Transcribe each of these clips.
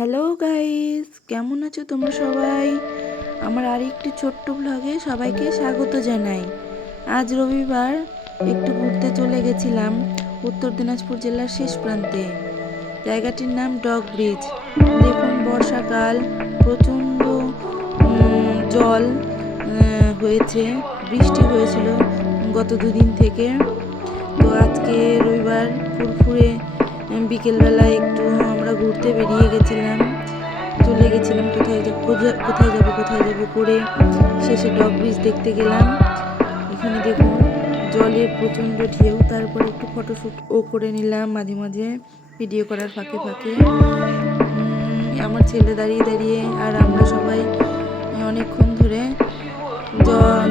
Hello guys, কেমন আছো তোমরা সবাই? আমার আরেকটি ছোট্ট ব্লগে সবাইকে স্বাগত জানাই। আজ রবিবার একটু ঘুরতে চলে গেছিলাম উত্তর দিনাজপুর জেলার শেষ প্রান্তে। জায়গাটির নাম ডগ ব্রিজ। দেখুন, বর্ষাকাল, প্রচণ্ড জল হয়েছে, বৃষ্টি হয়েছিল গত দুদিন থেকে। তো আজকে রবিবার ফুরফুরে বিকেলবেলা একটু আমরা ঘুরতে বেরিয়ে গেছিলাম, চলে গেছিলাম কোথায় যাব করে শেষে ডগ ব্রিজ দেখতে গেলাম। এখানে দেখুন জলের প্রচণ্ড ঢেউ, তারপরে একটু ফটোশ্যুট করে নিলাম মাঝে মাঝে ভিডিও করার ফাঁকে ফাঁকে। আমার ছেলে দাঁড়িয়ে দাঁড়িয়ে আর আমরা সবাই অনেকক্ষণ ধরে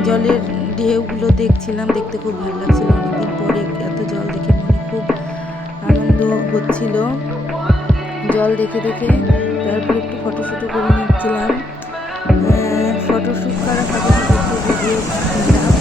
জলের ঢেউগুলো দেখছিলাম, দেখতে খুব ভালো লাগছিল। অনেকদিন পরে এত জল দেখে মনে খুব আনন্দ হচ্ছিল জল দেখে দেখে। তারপর একটু ফটোশ্যুটও করে নিচ্ছিলাম, ফটোশ্যুট করা ফাঁকে ফাঁকে একটু ভিডিও নিলাম।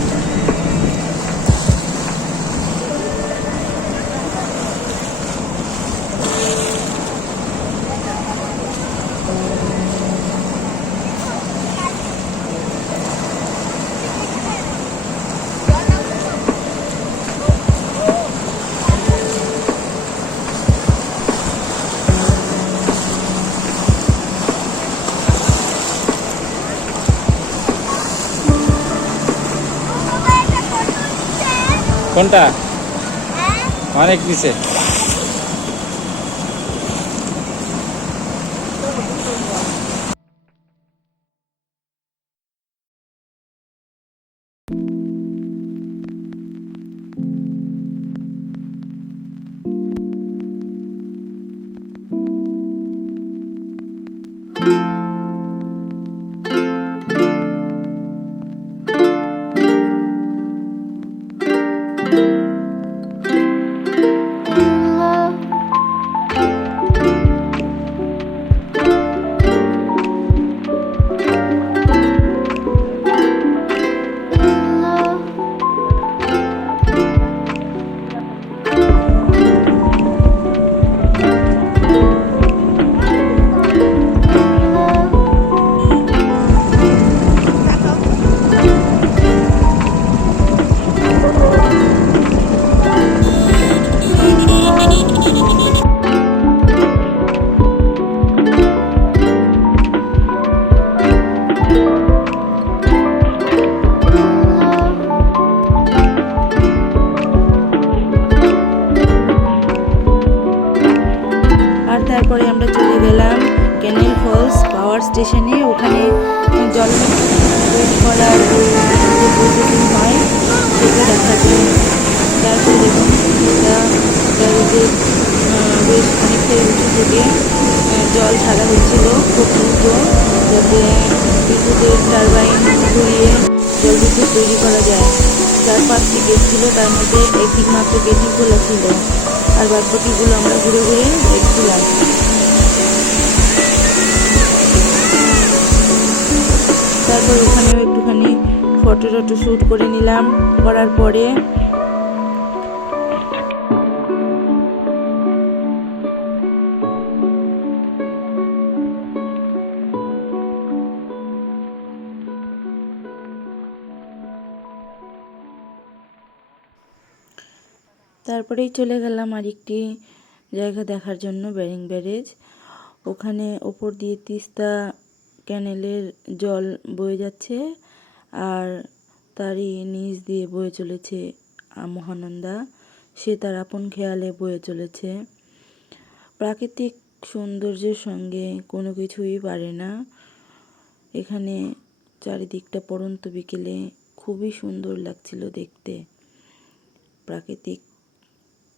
কোনটা অনেক নিচে? তারপরে আমরা চলে গেলাম ক্যানেল ফলস পাওয়ার স্টেশনে। ওখানে জল ওয়েট করার যে প্রসেসিং হয় সেটা দেখার জন্য। তারপরে দেখুন গ্যারেজের বেশ অনেকটাই উঁচু থেকে জল ছাড়া হচ্ছিল খুব দ্রুত, যাতে বিদ্যুতের টারবাইন ঘুরিয়ে জল বিদ্যুৎ তৈরি করা যায়। 4-5টি গেট ছিল, তার মধ্যে একটি মাত্র গেটই খোলা ছিল, আর বাদবাকিগুলো আমরা ঘুরে ঘুরে দেখছিলাম। তারপর ওখানেও একটুখানি ফটো শ্যুট করে নিলাম। করার পরে তারপরেই চলে গেলাম আরেকটি জায়গা দেখার জন্য, ব্যারিং ব্যারেজ। ওখানে ওপর দিয়ে তিস্তা ক্যানেলের জল বয়ে যাচ্ছে, আর তারই নিচ দিয়ে বয়ে চলেছে মহানন্দা। সে তার আপন খেয়ালে বয়ে চলেছে। প্রাকৃতিক সৌন্দর্যের সঙ্গে কোনো কিছুই পারে না। এখানে চারিদিকটা পড়ন্ত বিকেলে খুবই সুন্দর লাগছিল দেখতে। প্রাকৃতিক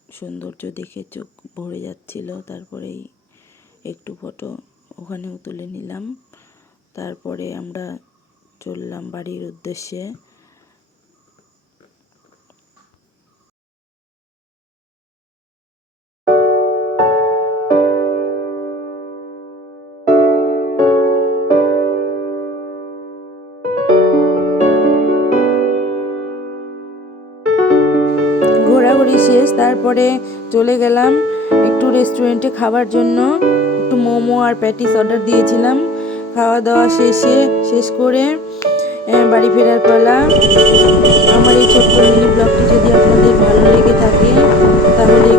সৌন্দর্য দেখে চোখ ভরে যাচ্ছিল। তারপরেই একটু ফটো ওখানেও তুলে নিলাম। তারপরে আমরা চললাম বাড়ির উদ্দেশ্যে। ঘোরাঘুরি শেষ, তারপরে চলে গেলাম একটু রেস্টুরেন্টে খাবার জন্য। একটু মোমো আর প্যাটিস অর্ডার দিয়েছিলাম। খাওয়া দাওয়া শেষ করে বাড়ি ফেরার পালা। আমার এই ছোট্ট মিনি ব্লগটি যদি আপনাদের ভালো লেগে থাকে তাহলে